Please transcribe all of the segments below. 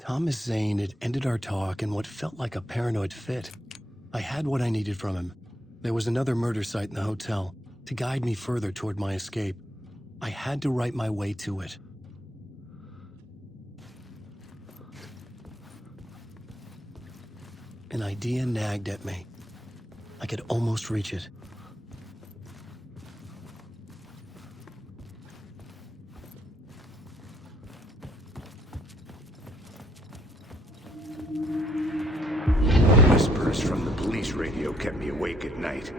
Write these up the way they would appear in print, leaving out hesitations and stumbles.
Thomas Zane had ended our talk in what felt like a paranoid fit. I had what I needed from him. There was another murder site in the hotel to guide me further toward my escape. I had to write my way to it. An idea nagged at me. I could almost reach it. Whispers from the police radio kept me awake at night.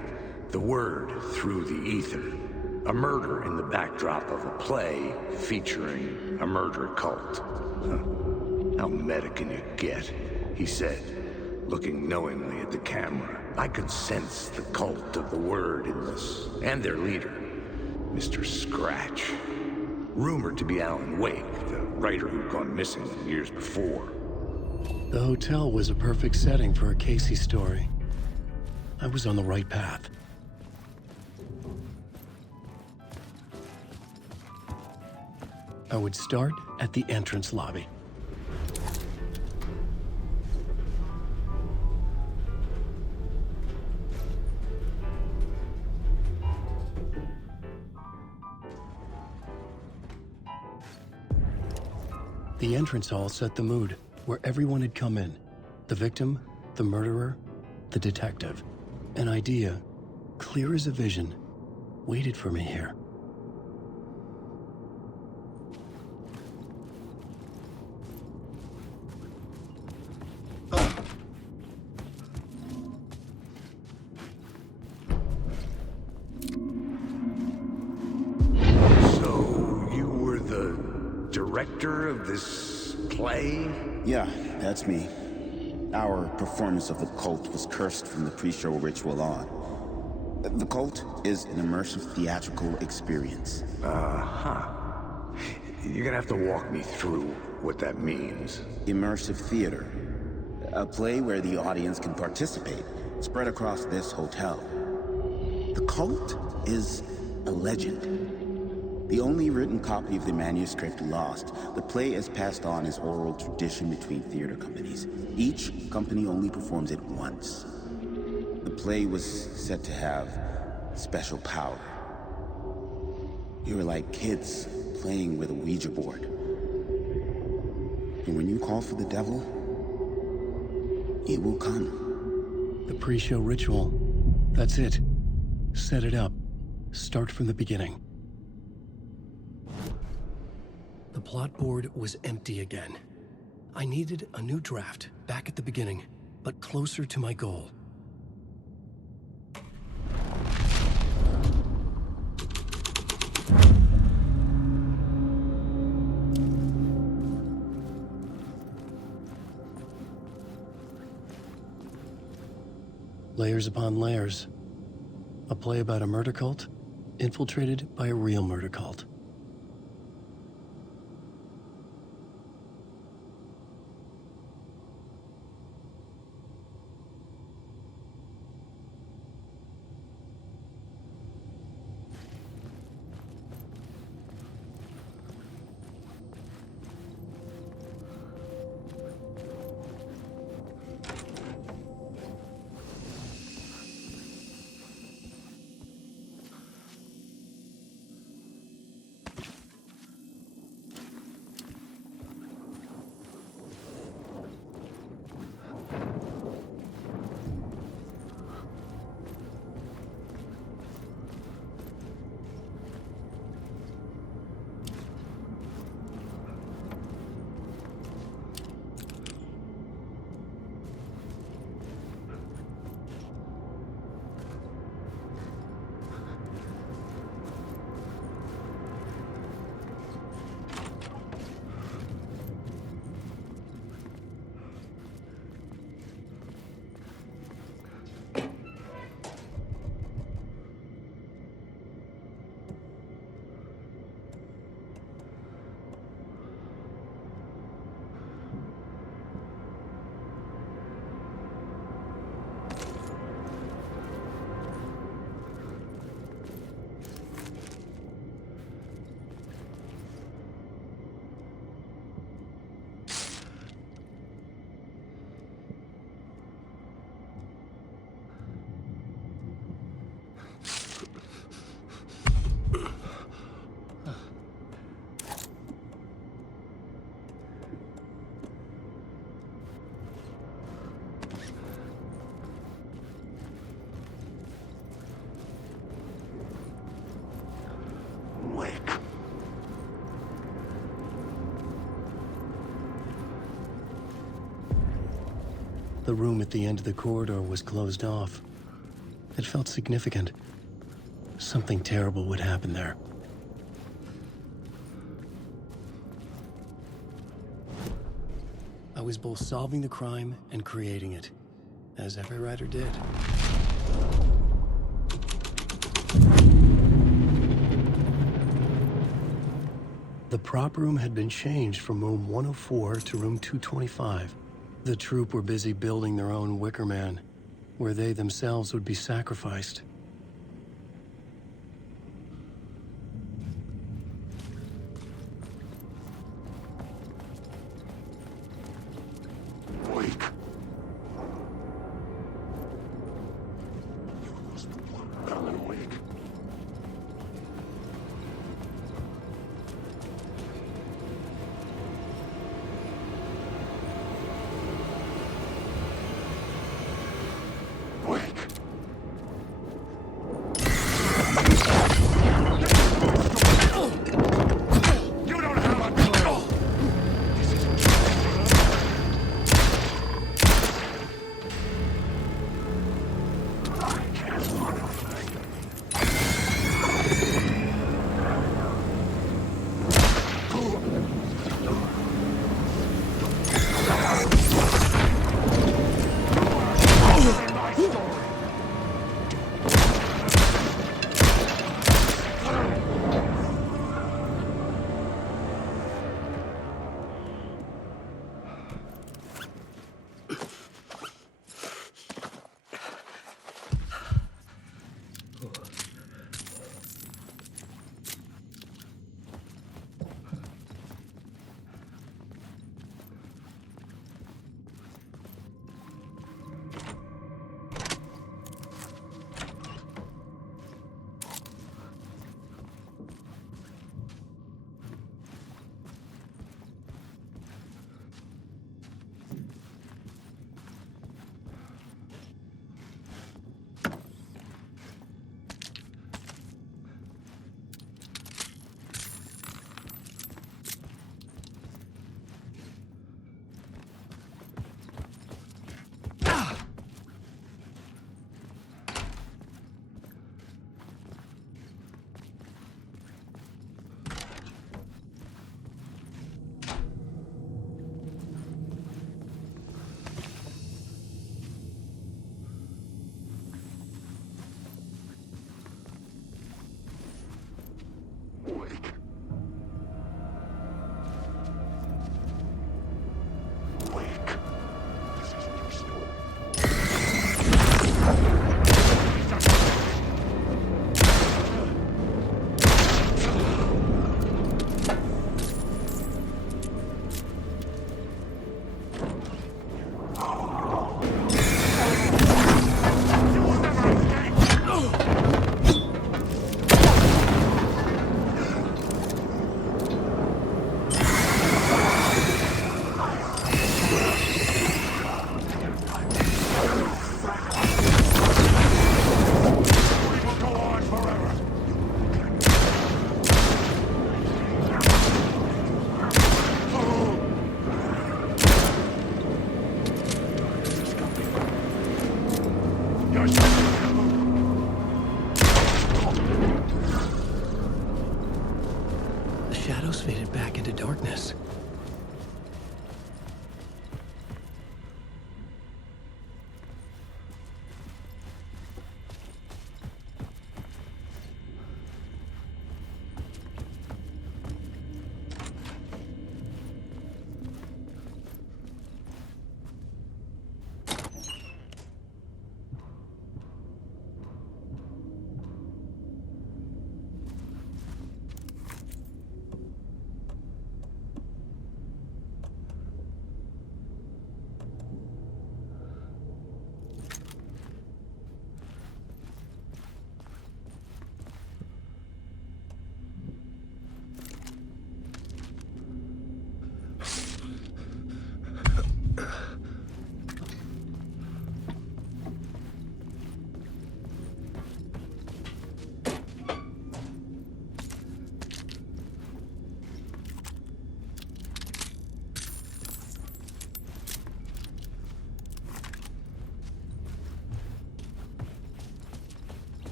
The word through the ether. A murder in the backdrop of a play featuring a murder cult. How meta can you get? He said, looking knowingly at the camera. I could sense the cult of the word in this, and their leader, Mr. Scratch. Rumored to be Alan Wake, the writer who'd gone missing years before. The hotel was a perfect setting for a Casey story. I was on the right path. I would start at the entrance lobby. The entrance hall set the mood, where everyone had come in. The victim, the murderer, the detective. An idea, clear as a vision, waited for me here. So, you were the director of this play? Yeah, that's me. Our performance of the cult was cursed from the pre-show ritual on. The cult is an immersive theatrical experience. You're gonna have to walk me through what that means. Immersive theater. A play where the audience can participate, spread across this hotel. The cult is a legend. The only written copy of the manuscript lost, the play is passed on as oral tradition between theater companies. Each company only performs it once. The play was said to have special power. We were like kids playing with a Ouija board. And when you call for the devil, it will come. The pre-show ritual. That's it. Set it up. Start from the beginning. The plot board was empty again. I needed a new draft, back at the beginning, but closer to my goal. Layers upon layers. A play about a murder cult, infiltrated by a real murder cult. The room at the end of the corridor was closed off. It felt significant. Something terrible would happen there. I was both solving the crime and creating it, as every writer did. The prop room had been changed from room 104 to room 225. The troupe were busy building their own Wicker Man, where they themselves would be sacrificed. Wake. Alan, awake. Wake.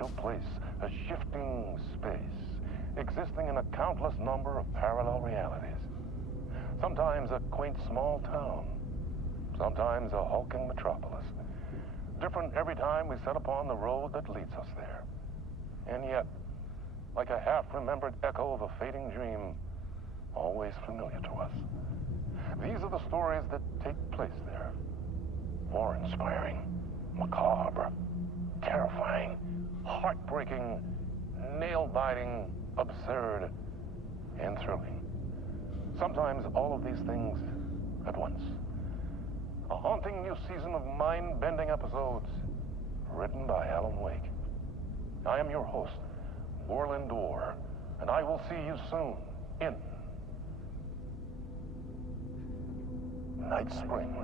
artificial place, a shifting space, existing in a countless number of parallel realities. Sometimes a quaint small town, sometimes a hulking metropolis. Different every time we set upon the road that leads us there. And yet, like a half-remembered echo of a fading dream, always familiar to us. These are the stories that take place there. Awe-inspiring, macabre, terrifying, heartbreaking, nail-biting, absurd, and thrilling. Sometimes all of these things at once. A haunting new season of mind-bending episodes written by Alan Wake. I am your host, Borland Orr, and I will see you soon in Night Springs.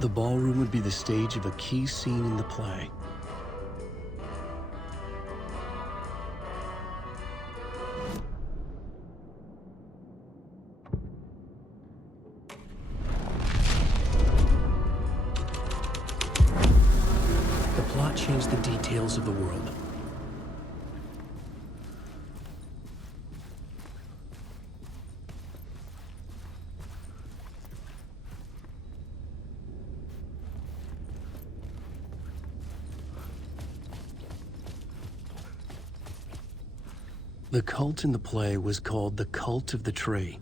The ballroom would be the stage of a key scene in the play. The plot changed the details of the world. The cult in the play was called the Cult of the Tree.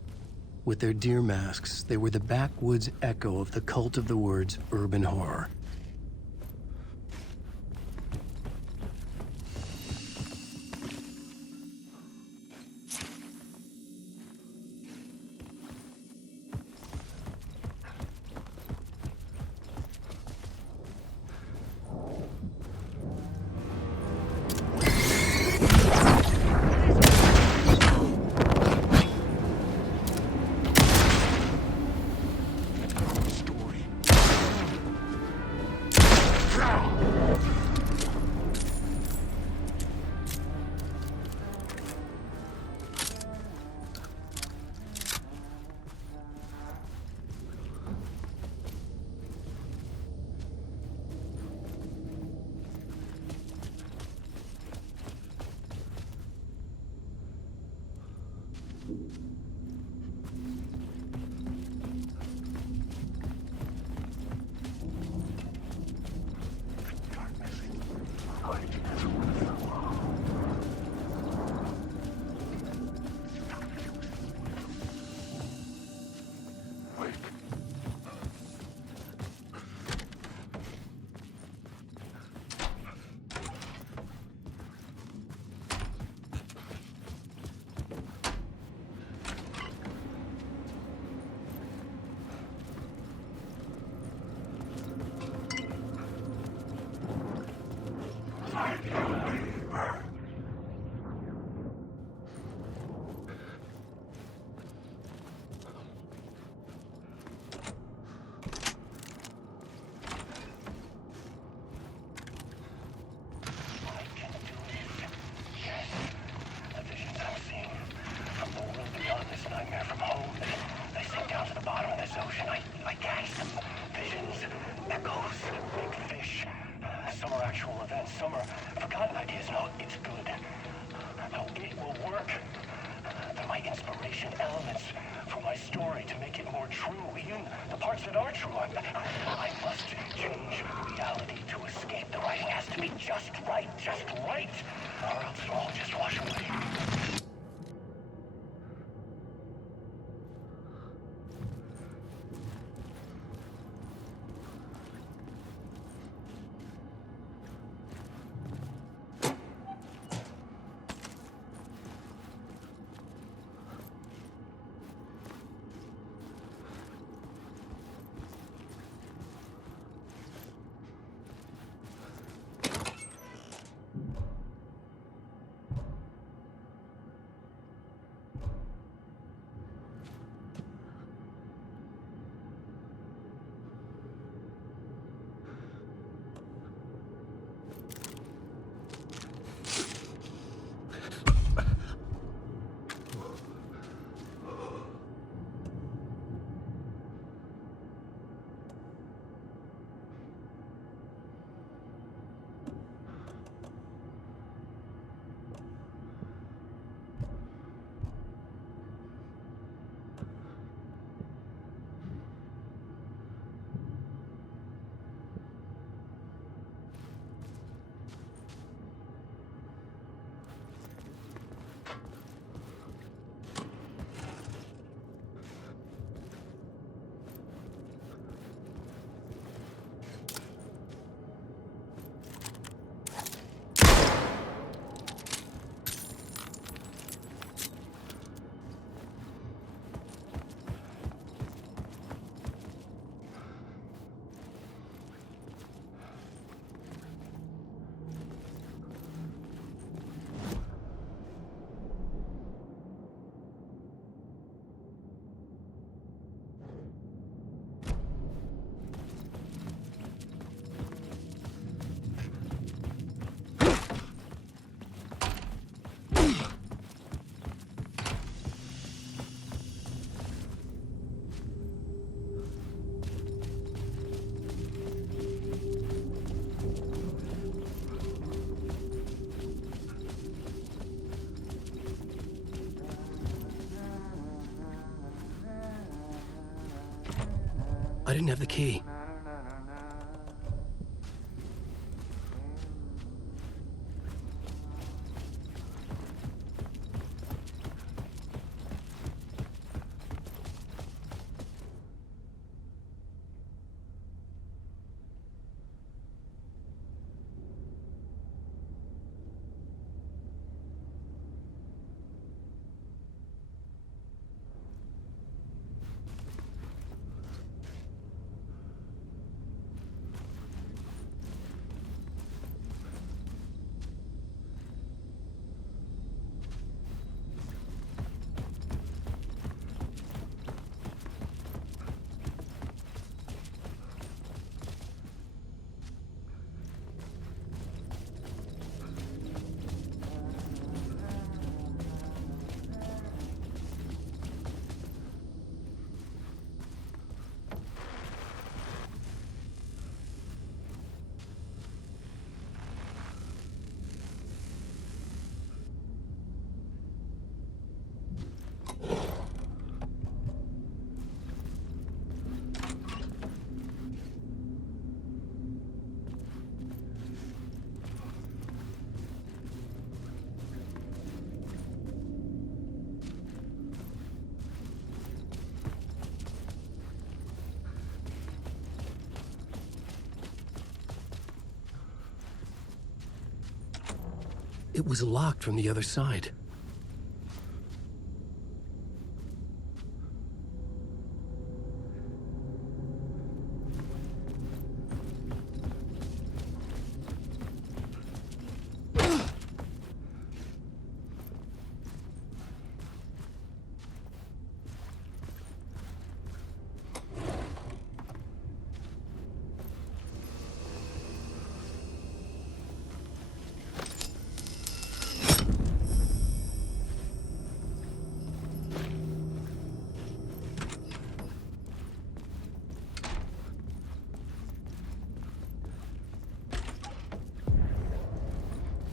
With their deer masks, they were the backwoods echo of the cult of the word's urban horror. I didn't have the key. It was locked from the other side.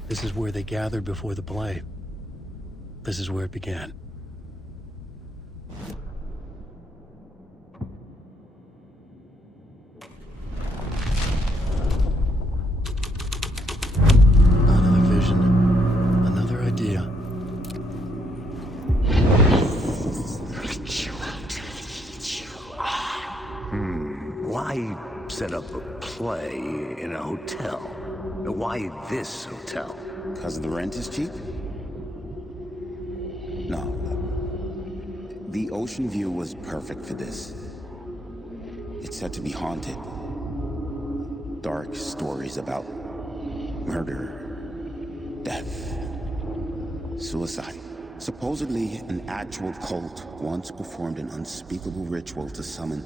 This is where they gathered before the play. This is where it began. Another vision. Another idea. Why set up a play in a hotel? Why this hotel? Because the rent is cheap? No. The ocean view was perfect for this. It's said to be haunted. Dark stories about murder, death, suicide. Supposedly, an actual cult once performed an unspeakable ritual to summon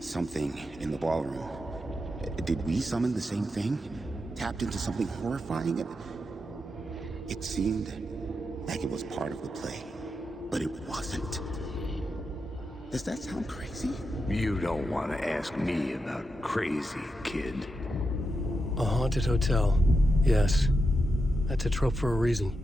something in the ballroom. Did we summon the same thing? Tapped into something horrifying? It seemed like it was part of the play, but it wasn't. Does that sound crazy? You don't want to ask me about crazy, kid. A haunted hotel. Yes. That's a trope for a reason.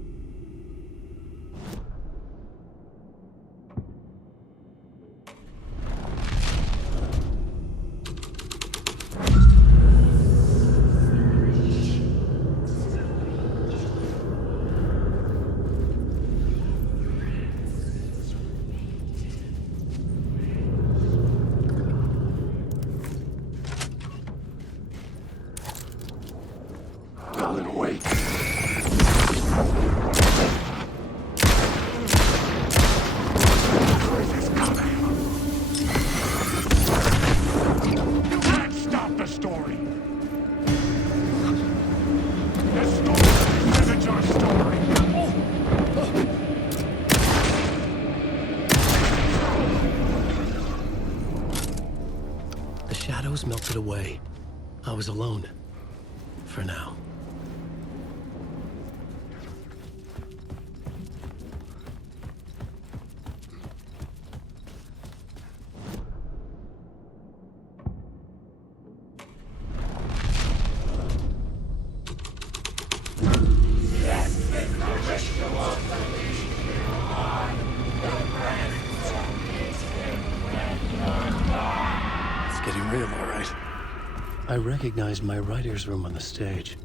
Wait. The shadows melted away. I was alone. For now. I recognized my writer's room on the stage.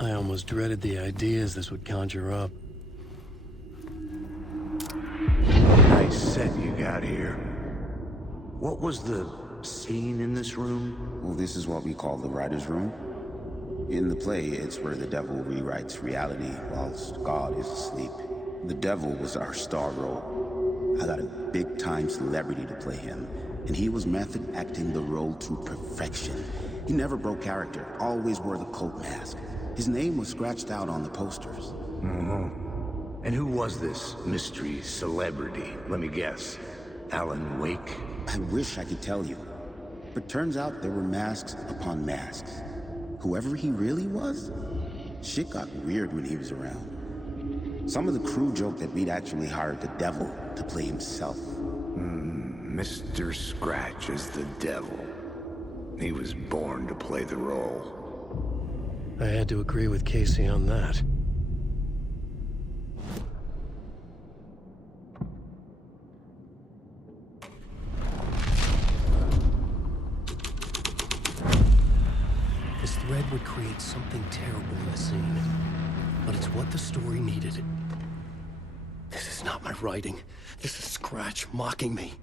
I almost dreaded the ideas this would conjure up. Nice set you got here. What was the scene in this room? Well, this is what we call the writer's room. In the play, it's where the devil rewrites reality whilst God is asleep. The devil was our star role. I got a big-time celebrity to play him, and he was method acting the role to perfection. He never broke character, always wore the cult mask. His name was scratched out on the posters. And who was this mystery celebrity? Let me guess. Alan Wake? I wish I could tell you, but turns out there were masks upon masks. Whoever he really was, shit got weird when he was around. Some of the crew joked that we'd actually hired the devil to play himself. Mr. Scratch is the devil. He was born to play the role. I had to agree with Casey on that. This thread would create something terrible in the scene, but it's what the story needed. This is not my writing. This is Scratch mocking me.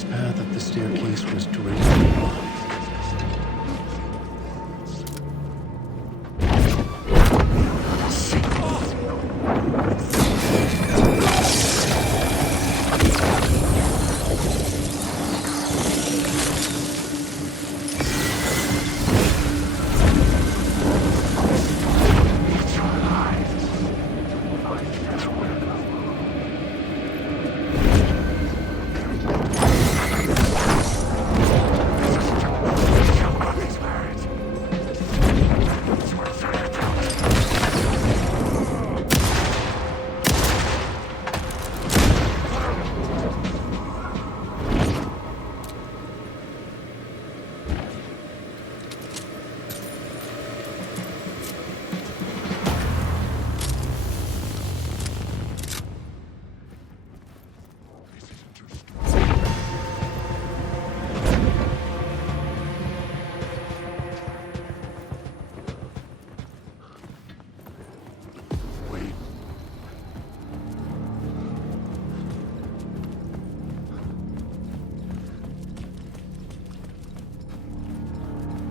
devil's path up the staircase was draped.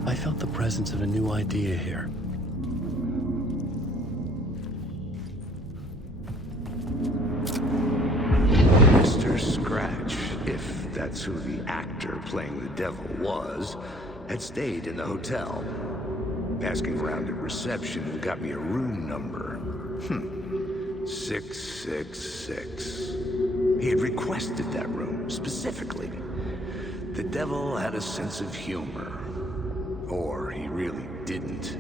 I felt the presence of a new idea here. Mr. Scratch, if that's who the actor playing the devil was, had stayed in the hotel. Asking around at reception got me a room number. 666. He had requested that room, specifically. The devil had a sense of humor. Or he really didn't.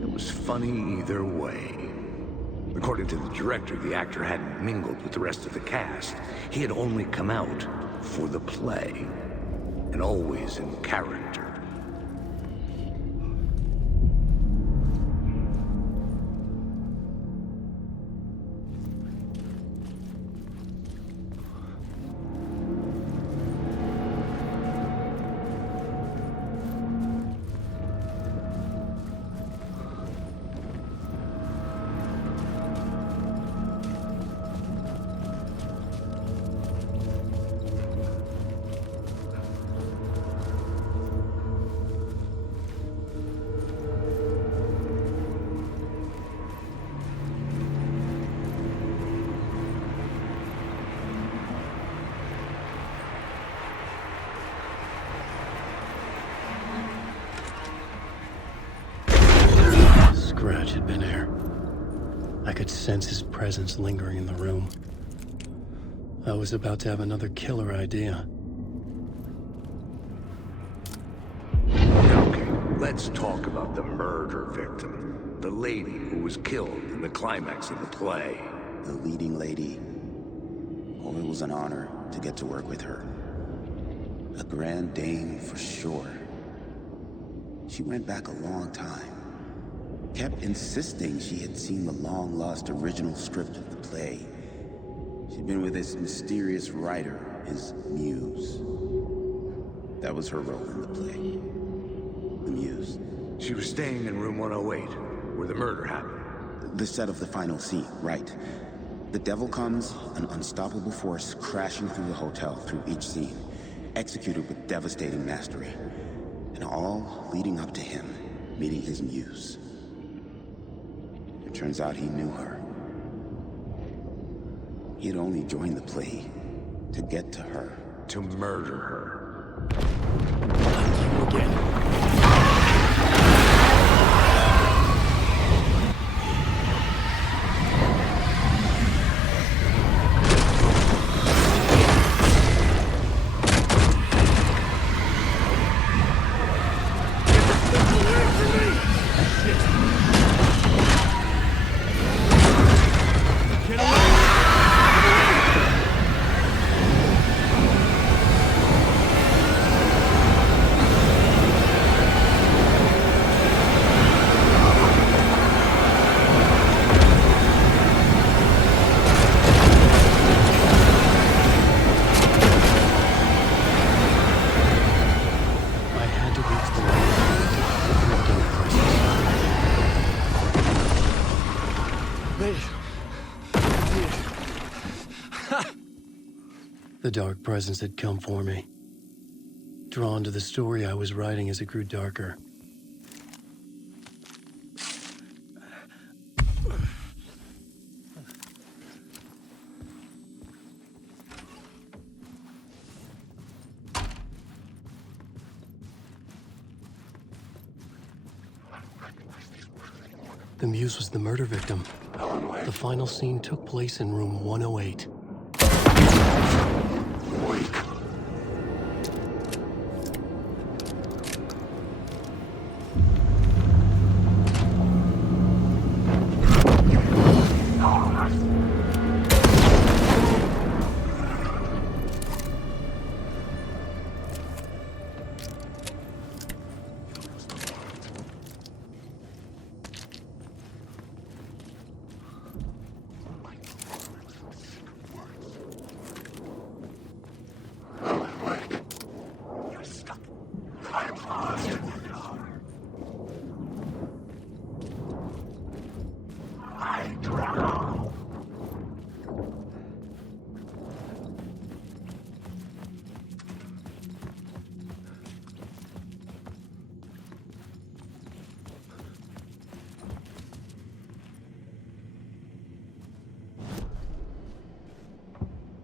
It was funny either way. According to the director, the actor hadn't mingled with the rest of the cast. He had only come out for the play, and always in character. Scratch had been here. I could sense his presence lingering in the room. I was about to have another killer idea. Okay, let's talk about the murder victim. The lady who was killed in the climax of the play. The leading lady. Oh, it was an honor to get to work with her. A grand dame for sure. She went back a long time. Kept insisting she had seen the long-lost original script of the play. She'd been with this mysterious writer, his muse. That was her role in the play. The muse. She was staying in room 108, where the murder happened. The set of the final scene, right. The devil comes, an unstoppable force crashing through the hotel through each scene, executed with devastating mastery. And all leading up to him meeting his muse. It turns out he knew her. He had only joined the play to get to her. To murder her. You again. The dark presence had come for me, drawn to the story I was writing as it grew darker. The Muse was the murder victim. The final scene took place in room 108.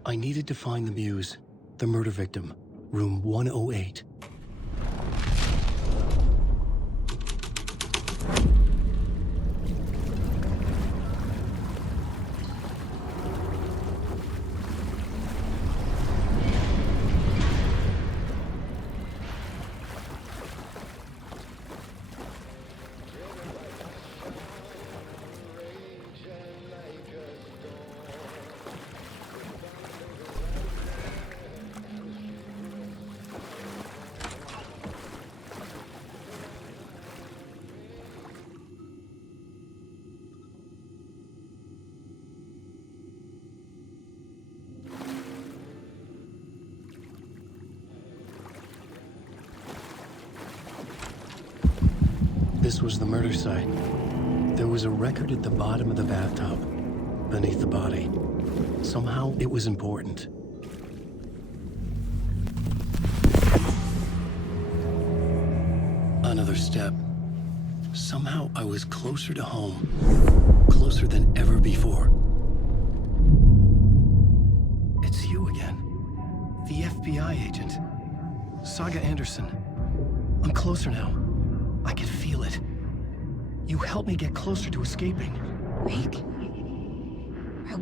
I needed to find the Muse, the murder victim, room 108. This was the murder site. There was a record at the bottom of the bathtub, beneath the body. Somehow, it was important. Another step. Somehow, I was closer to home. Closer than ever before. It's you again. The FBI agent. Saga Anderson. I'm closer now. I can feel it. You helped me get closer to escaping. Wake.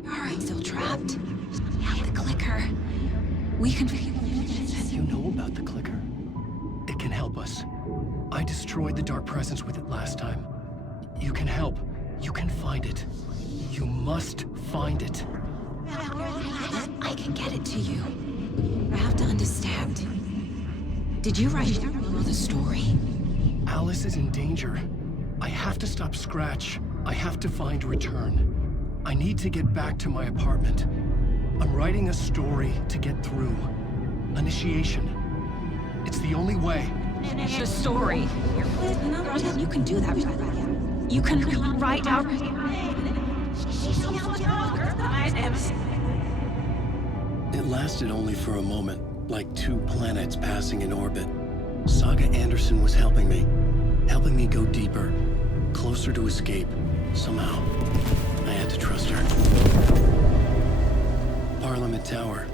Are I still trapped? I have the clicker. We can... You know about the clicker. It can help us. I destroyed the dark presence with it last time. You can help. You can find it. You must find it. I can get it to you. I have to understand. Did you write the story? Alice is in danger. I have to stop Scratch. I have to find Return. I need to get back to my apartment. I'm writing a story to get through. Initiation. It's the only way. The story. You can do that. You can write out... It lasted only for a moment, like two planets passing in orbit. Saga Anderson was helping me go deeper, closer to escape. Somehow, I had to trust her. Parliament Tower.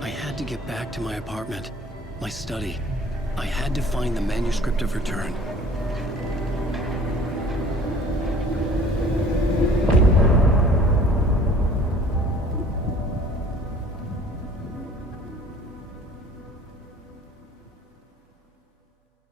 I had to get back to my apartment, my study. I had to find the manuscript of Return.